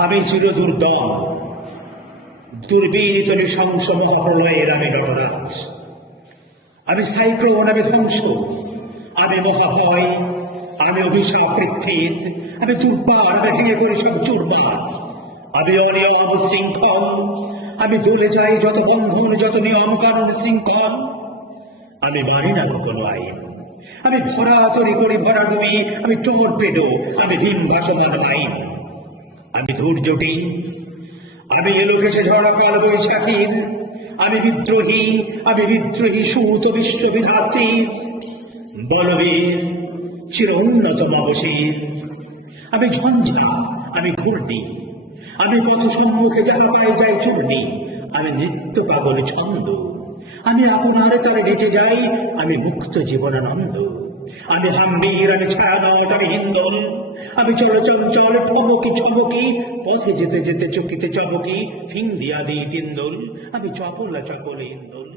আমি চির দুর্দম, দুর্বিনীত নৃশংস মহাপ্রলয়ের আমি নটরাজ। আমি সাইক্লোন, আমি ধ্বংস, আমি মহাভয়, আমি অভিশাপ পৃথ্বীর, আমি দুর্বার, আমি ভেঙে করি সব চুরমার। আমি অনিয়ম শৃঙ্খল, আমি দলে যাই যত বন্ধন, যত নিয়ম কানুন শৃঙ্খল। আমি মানি না কখনো আইন, আমি ভরা তরি করি ভরা ডুবি, আমি টর্পেডো, আমি ভীম ভাসমান আইন। আমি ধৈর্যটি, আমি এলোকেশে ঝড়া কাল বৈশাখীর, আমি বিদ্রোহী সুত বিশ্ববিধাত্রী, বলবীর চির উন্নত মাবসীর। আমি ঝঞ্ঝা, আমি ঘূর্ণি, আমি পথ সম্মুখে যাহা পাই যাই চূর্ণি। আমি নৃত্য পাগল ছন্দ, আমি আপনার তারে নেচে যাই, আমি মুক্ত জীবনানন্দ। আমি হাম্বির, আমি ছায়ানট, আমি হিন্দল, আমি চলচঞ্চল ঠমকি ছমকি, পথে যেতে যেতে চকিতে চমকি, ফিং দিয়া দিই চিন্দল, আমি চপলা চকলে ইন্দল।